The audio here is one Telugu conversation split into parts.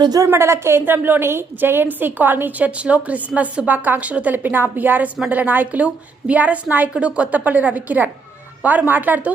రుద్రూర్ మండల కేంద్రంలోని జేఎన్సీ కాలనీ చర్చ్లో క్రిస్మస్ శుభాకాంక్షలు తెలిపిన బీఆర్ఎస్ మండల నాయకులు బీఆర్ఎస్ నాయకుడు కొత్తపల్లి రవికిరణ్. వారు మాట్లాడుతూ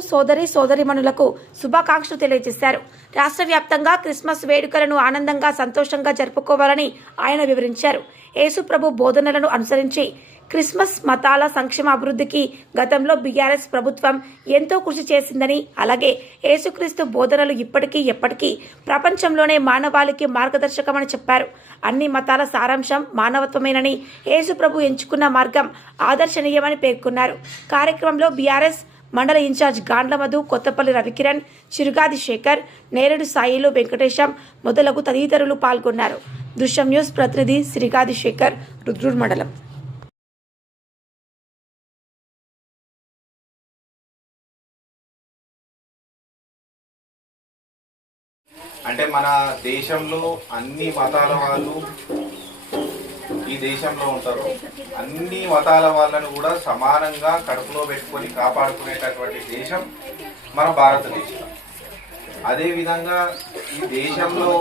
సోదరీమణులకు శుభాకాంక్షలు తెలియజేశారు. రాష్ట్ర వ్యాప్తంగా క్రిస్మస్ వేడుకలను ఆనందంగా సంతోషంగా జరుపుకోవాలని ఆయన వివరించారు. యేసు ప్రభు బోధనలను అనుసరించి క్రిస్మస్ మతాల సంక్షేమ అభివృద్ధికి గతంలో బీఆర్ఎస్ ప్రభుత్వం ఎంతో కృషి చేసిందని, అలాగే యేసుక్రీస్తు బోధనలు ఇప్పటికీ ఎప్పటికీ ప్రపంచంలోనే మానవాళికి మార్గదర్శకమని చెప్పారు. అన్ని మతాల సారాంశం మానవత్వమేనని, యేసు ప్రభు ఎంచుకున్న మార్గం ఆదర్శనీయమని పేర్కొన్నారు. కార్యక్రమంలో బీఆర్ఎస్ మండల ఇన్ఛార్జ్ గాండ్ల మధు, కొత్తపల్లి రవికిరణ్, చిరుగాది శేఖర్, నేరేడు సాయిలు వెంకటేశం మొదలగు తదితరులు పాల్గొన్నారు. దృశ్యం న్యూస్ ప్రతినిధి శ్రీగాది శేఖర్, రుద్రూర్ మండలం. అంటే మన దేశంలో అన్ని మతాల వాళ్ళు ఈ దేశంలో ఉంటారు. అన్ని మతాల వాళ్ళను కూడా సమానంగా కడుపులో పెట్టుకొని కాపాడుకునేటటువంటి దేశం మన భారతదేశం. అదేవిధంగా ఈ దేశంలో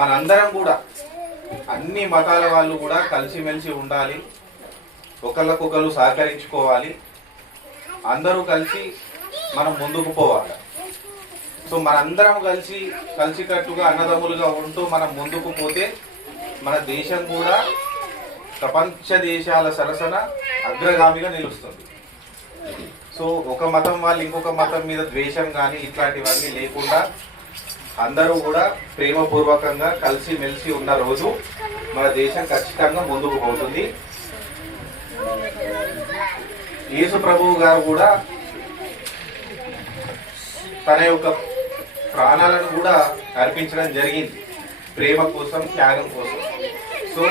మనందరం కూడా అన్ని మతాల వాళ్ళు కూడా కలిసిమెలిసి ఉండాలి, ఒకళ్ళకొకరు సహకరించుకోవాలి, అందరూ కలిసి మనం ముందుకు పోవాలి. సో మనందరం కలిసికట్టుగా అన్నదమ్ములుగా ఉంటూ మనం ముందుకు పోతే మన దేశం కూడా ప్రపంచ దేశాల సరసన అగ్రగామిగా నిలుస్తుంది. సో ఒక మతం వాళ్ళు ఇంకొక మతం మీద ద్వేషం కానీ ఇట్లాంటివన్నీ లేకుండా అందరూ కూడా ప్రేమపూర్వకంగా కలిసిమెలిసి ఉన్న రోజు మన దేశం ఖచ్చితంగా ముందుకు పోతుంది. యేసు ప్రభువు గారు కూడా తన యొక్క ప్రాణాలను కూడా అర్పించడం జరిగింది ప్రేమ కోసం, త్యాగం కోసం. సో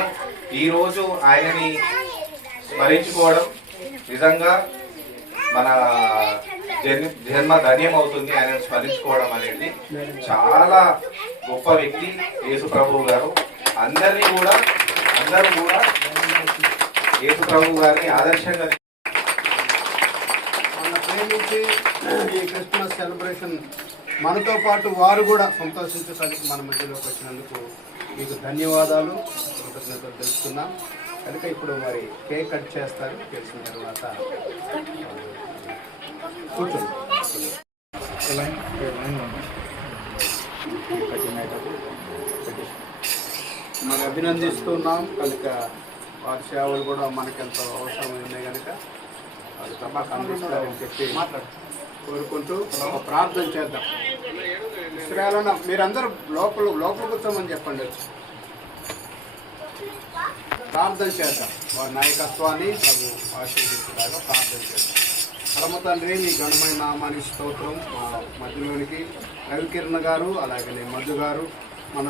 ఈరోజు ఆయనని స్మరించుకోవడం నిజంగా మన జన్మ ధన్యం అవుతుంది. ఆయనను స్మరించుకోవడం అనేది చాలా గొప్ప వ్యక్తి యేసు ప్రభువు గారు. అందరూ కూడా యేసు ప్రభువు గారిని ఆదర్శంగా ప్రేమించి ఈ క్రిస్మస్ సెలబ్రేషన్ మనతో పాటు వారు కూడా సంతోషించడానికి మన మధ్యలోకి వచ్చినందుకు మీకు ధన్యవాదాలు, కృతజ్ఞతలు తెలుపుతున్నాం. కనుక ఇప్పుడు మరి కేక్ కట్ చేస్తారు. తెలిసిన తర్వాత కూర్చోండి. మనం అభినందిస్తున్నాం కనుక వారి సేవలు కూడా మనకెంతో అవసరం ఉన్నాయి కనుక అది తప్పక అందిస్తారని చెప్పి కోరుకుంటూ ఒక ప్రార్థన చేద్దాం. ఇస్రాయేల్ మీరందరూ లోపల కూర్చోమని చెప్పండి. ప్రార్థన చేద్దాం. వారి నాయకత్వాన్ని ప్రభు ఆశీర్వదించడానికి ప్రార్థన చేద్దాం. పరమ తండ్రి, మీ ఘనమైన నామానికి స్తోత్రం. మా మధ్యలోనికి రవికిరణ్ గారు, అలాగే మధు గారు, మన